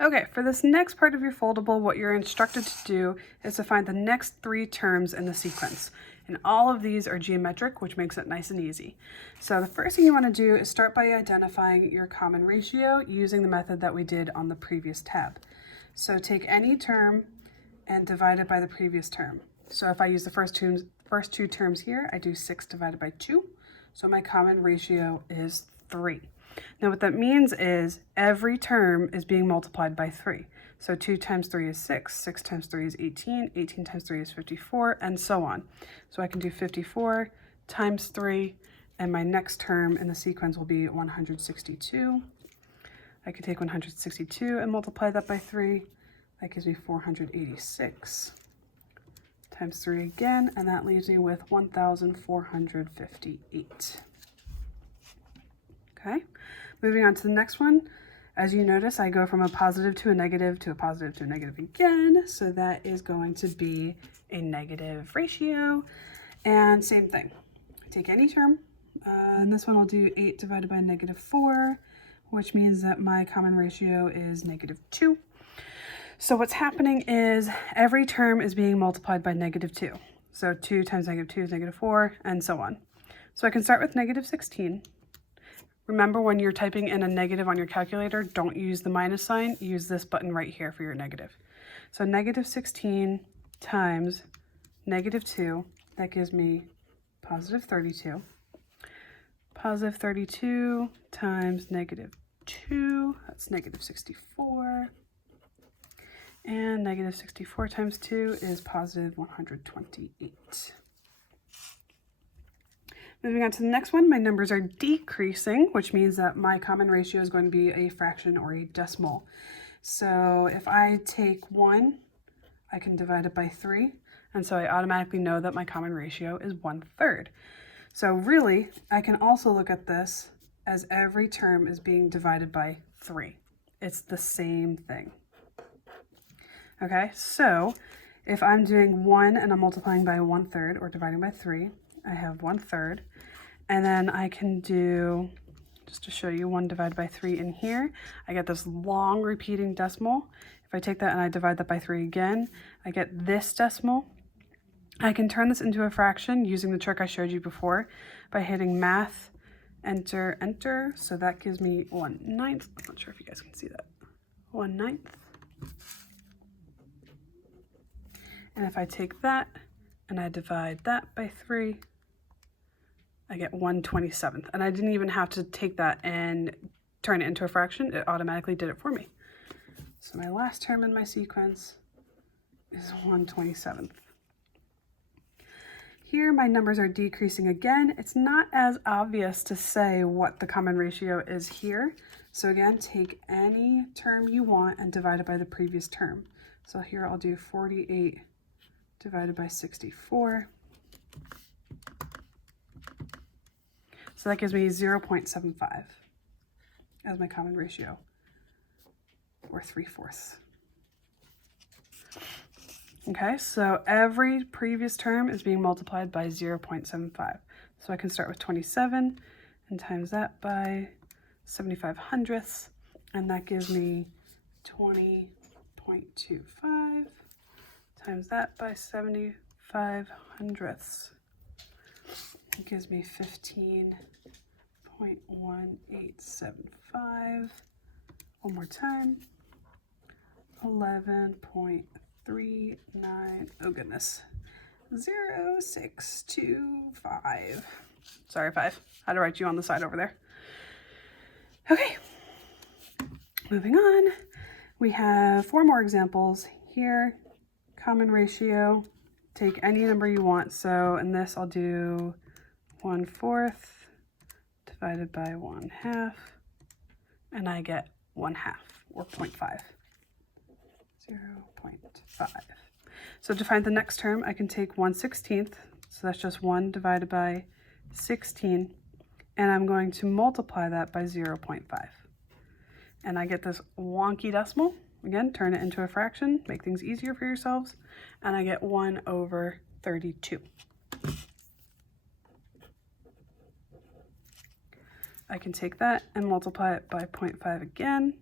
Okay, for this next part of your foldable, what you're instructed to do is to find the next 3 terms in the sequence. And all of these are geometric, which makes it nice and easy. So the first thing you want to do is start by identifying your common ratio using the method that we did on the previous tab. So take any term and divide it by the previous term. So if I use the first 2 terms here, I do 6 divided by 2. So my common ratio is 3. Now what that means is every term is being multiplied by 3. So 2 times 3 is 6, 6 times 3 is 18, 18 times 3 is 54, and so on. So I can do 54 times 3, and my next term in the sequence will be 162. I could take 162 and multiply that by 3. That gives me 486 times 3 again, and that leaves me with 1,458. Okay, moving on to the next one. As you notice, I go from a positive to a negative to a positive to a negative again. So that is going to be a negative ratio. And same thing, take any term. And this one I'll do 8 divided by negative 4, which means that my common ratio is negative 2. So what's happening is every term is being multiplied by negative 2. So 2 times negative 2 is negative 4, and so on. So I can start with negative 16. Remember, when you're typing in a negative on your calculator, don't use the minus sign. Use this button right here for your negative. So negative 16 times negative 2, that gives me positive 32. Positive 32 times negative 2, that's negative 64. And negative 64 times 2 is positive 128. Moving on to the next one, my numbers are decreasing, which means that my common ratio is going to be a fraction or a decimal. So if I take 1, I can divide it by 3, and so I automatically know that my common ratio is 1/3. So really, I can also look at this as every term is being divided by 3. It's the same thing. Okay, so if I'm doing 1 and I'm multiplying by 1/3 or dividing by 3, I have 1/3. And then I can do, just to show you, 1 divided by 3 in here. I get this long repeating decimal. If I take that and I divide that by 3 again, I get this decimal. I can turn this into a fraction using the trick I showed you before by hitting math, enter, enter. So that gives me 1/9. I'm not sure if you guys can see that. 1/9. And if I take that and I divide that by 3, I get 1/27th. And I didn't even have to take that and turn it into a fraction. It automatically did it for me. So my last term in my sequence is 1/27th. Here my numbers are decreasing again. It's not as obvious to say what the common ratio is here. So again, take any term you want and divide it by the previous term. So here I'll do 48 divided by 64. So that gives me 0.75 as my common ratio, or 3/4. Okay, so every previous term is being multiplied by 0.75. So I can start with 27 and times that by 75 hundredths, and that gives me 20.25 times that by 75 hundredths. It gives me 15.1875. One more time. 11.39. Oh goodness. 0625. Sorry, 5. I had to write you on the side over there. Okay. Moving on. We have 4 more examples here. Common ratio. Take any number you want. So in this I'll do 1/4 divided by 1/2, and I get 1/2, or 0.5. 0.5. So to find the next term, I can take 1/16, so that's just 1 divided by 16, and I'm going to multiply that by 0.5. And I get this wonky decimal. Again, turn it into a fraction, make things easier for yourselves, and I get 1/32. I can take that and multiply it by 0.5 again,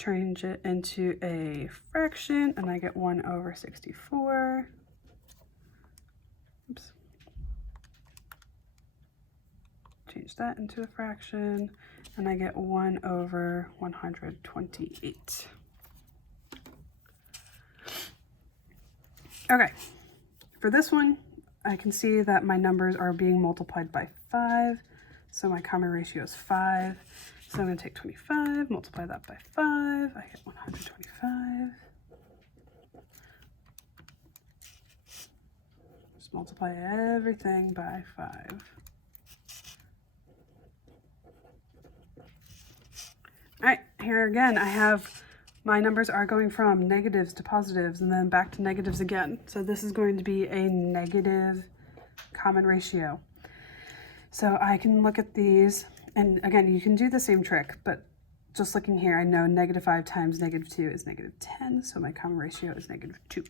change it into a fraction, and I get 1 over 64. Oops. Change that into a fraction, and I get 1 over 128. Okay, for this one, I can see that my numbers are being multiplied by 5, so my common ratio is 5. So I'm going to take 25, multiply that by 5, I get 125. Just multiply everything by 5. All right, here again, I have my numbers are going from negatives to positives and then back to negatives again. So this is going to be a negative common ratio. So I can look at these, and again, you can do the same trick, but just looking here, I know negative 5 times negative 2 is negative 10, so my common ratio is negative 2.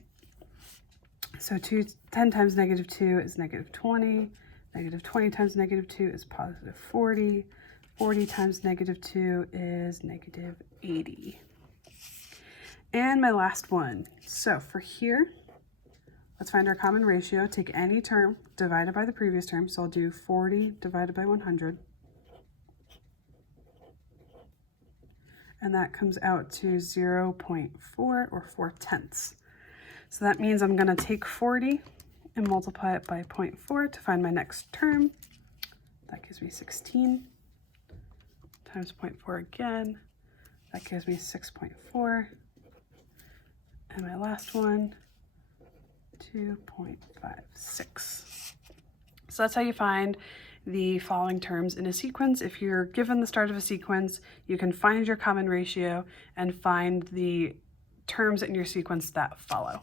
So 10 times negative 2 is negative 20, negative 20 times negative 2 is positive 40, 40 times negative 2 is negative 80. And my last one. So for here, let's find our common ratio. Take any term divided by the previous term. So I'll do 40 divided by 100. And that comes out to 0.4 or 4/10. So that means I'm going to take 40 and multiply it by 0.4 to find my next term. That gives me 16 times 0.4 again. That gives me 6.4. And my last one, 2.56. So that's how you find the following terms in a sequence. If you're given the start of a sequence, you can find your common ratio and find the terms in your sequence that follow.